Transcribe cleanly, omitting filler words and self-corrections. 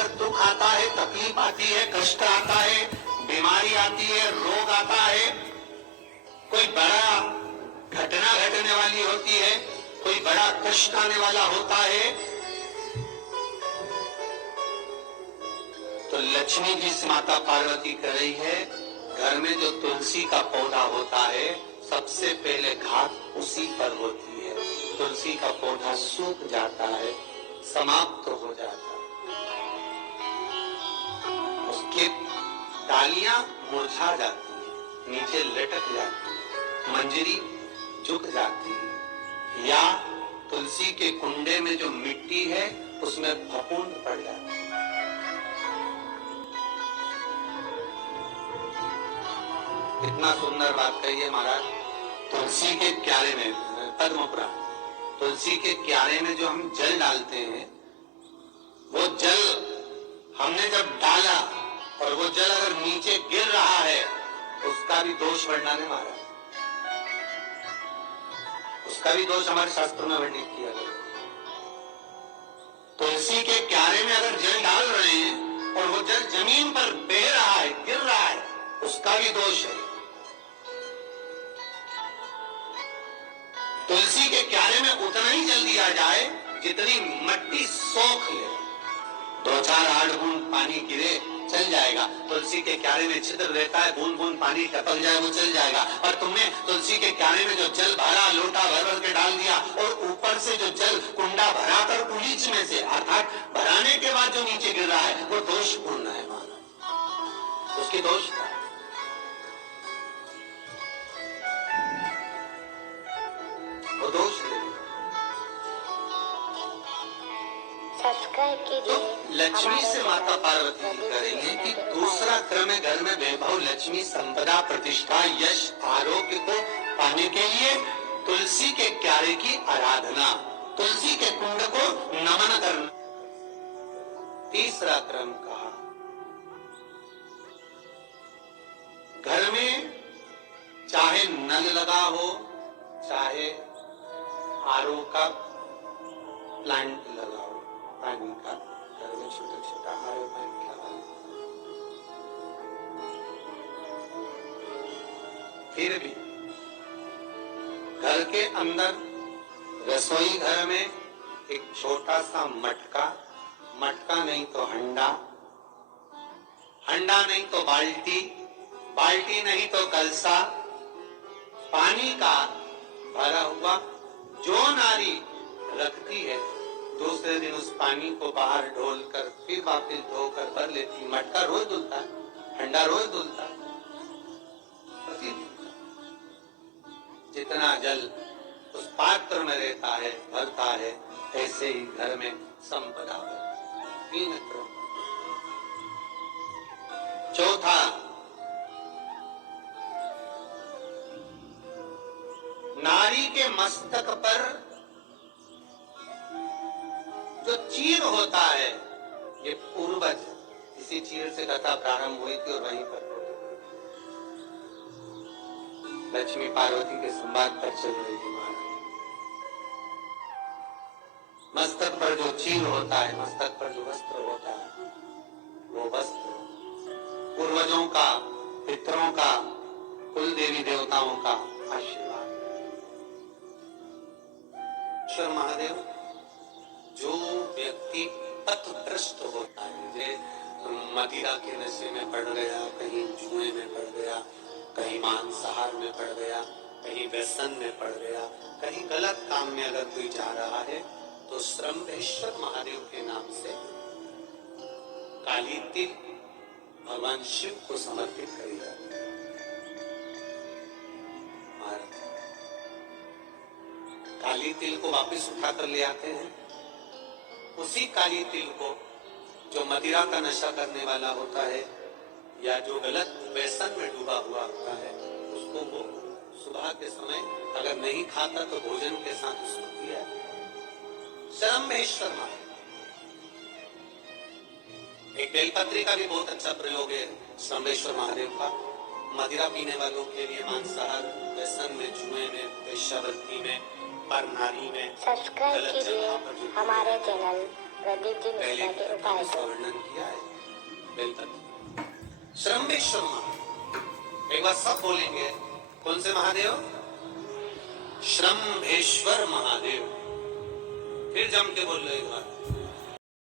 अगर दुख आता है, तकलीफ आती है, कष्ट आता है, बीमारी आती है, रोग आता है, कोई बड़ा घटना घटने वाली होती है, कोई बड़ा कष्ट आने वाला होता है, तो लक्ष्मी जी से माता पार्वती कह रही है, घर में जो तुलसी का पौधा होता है, सबसे पहले घात उसी पर होती है। तुलसी का पौधा सूख जाता है, समाप्त हो जाता है, उसके डालियां मुरझा जाती है, नीचे लटक जाती है, मंजरी झुक जाती है, या तुलसी के कुंडे में जो मिट्टी है उसमें फफूंद पड़ जाती है। इतना सुंदर बात कही है महाराज। तुलसी के क्यारे में, पद्म पुराण, तुलसी के क्यारे में जो हम जल डालते हैं, वो जल हमने जब डाला और वो जल अगर नीचे गिर रहा है, उसका भी दोष वर्णन है महाराज, उसका भी दोष हमारे शास्त्रों में वर्णित किया गया। तुलसी के क्यारे में अगर जल डाल रहे हैं और वो जल जमीन पर बह रहा है, गिर रहा है, उसका भी दोष है। तुलसी के क्यारे में उतना ही जल दिया जाए जितनी मट्टी सोख ले, 2-4 बूंद पानी गिरे चल जाएगा। तुलसी के क्यारे में छिद्र रहता है, बूंद बूंद पानी टपक जाए वो चल जाएगा। और तुमने तुलसी के क्यारे में जो जल भरा, लोटा भर भर के डाल दिया, और ऊपर से जो जल कुंडा भरा कर उलीच में से, अर्थात भराने के बाद जो नीचे गिर रहा है, वो दोषपूर्ण है महाराज, उसकी दोष था। वो दोष है। तो लक्ष्मी से माता पार्वती जी करेंगे कि दूसरा क्रम है घर में वैभव, लक्ष्मी, संपदा, प्रतिष्ठा, यश, आरोग्य को पाने के लिए तुलसी के क्यारे की आराधना, तुलसी के कुंड को नमन करना। तीसरा क्रम कहा, घर में चाहे नल लगा हो, चाहे आरओ का प्लांट लगा हो, पानी का, घर में छोटा छोटा आरओ प्लांट लगा हो, फिर भी घर के अंदर रसोई घर में एक छोटा सा मटका, मटका नहीं तो हंडा, हंडा नहीं तो बाल्टी, बाल्टी नहीं तो कलसा, पानी का भरा हुआ जो नारी रखती है, दूसरे दिन उस पानी को बाहर ढोल कर फिर वापिस धोकर भर लेती। मटका रोज धुलता है, हंडा रोज धुलता है, जितना जल उस पात्र में रहता है, भरता है, ऐसे ही घर में संपदा है। 3 क्रम। चौथा, नारी के मस्तक पर जो चीर होता है, ये पूर्वज, इसी चीर से कथा प्रारंभ हुई थी और वहीं पर लक्ष्मी पार्वती के संवाद पर चल रही थी महाराज। मस्तक पर जो चीर होता है, मस्तक पर जो वस्त्र होता है, वो वस्त्र पूर्वजों का, पितरों का, कुल देवी देवताओं का आशीर्वाद। महादेव, जो व्यक्ति पथभ्रष्ट होता है, जो मदिरा के नशे में पड़ गया, कहीं जुए में पड़ गया, कहीं मांसाहार में पड़ गया, कहीं व्यसन में पड़ गया, कहीं गलत काम में अगर कोई जा रहा है, तो श्रम्भेश्वर महादेव के नाम से काली तिल भगवान शिव को समर्पित करेगा। काली तिल को वापस उठाकर ले आते हैं, उसी काली तिल को जो मदिरा का नशा करने वाला होता है या जो गलत व्यसन में डूबा हुआ होता है, उसको वो सुबह के समय अगर नहीं खाता तो भोजन के साथ उसको दिया। श्रम्भेश्वर महादेव। एक बेलपत्री का भी बहुत अच्छा प्रयोग है श्रम्भेश्वर महादेव का, मदिरा पीने वालों के लिए, मांसाहार, व्यसन में, जुए में, वेश्यावृत्ति में, पर नारी में। सब्सक्राइब कीजिए हमारे चैनल प्रदीप जी पहले निष्ठा के कथा में उपाय इसका को वर्णन किया है बेलतत्व। श्रम्भेश्वर महादेव, एक बार सब बोलेंगे, कौन से महादेव? श्रम्भेश्वर महादेव। फिर जम के बोल लो एक बार,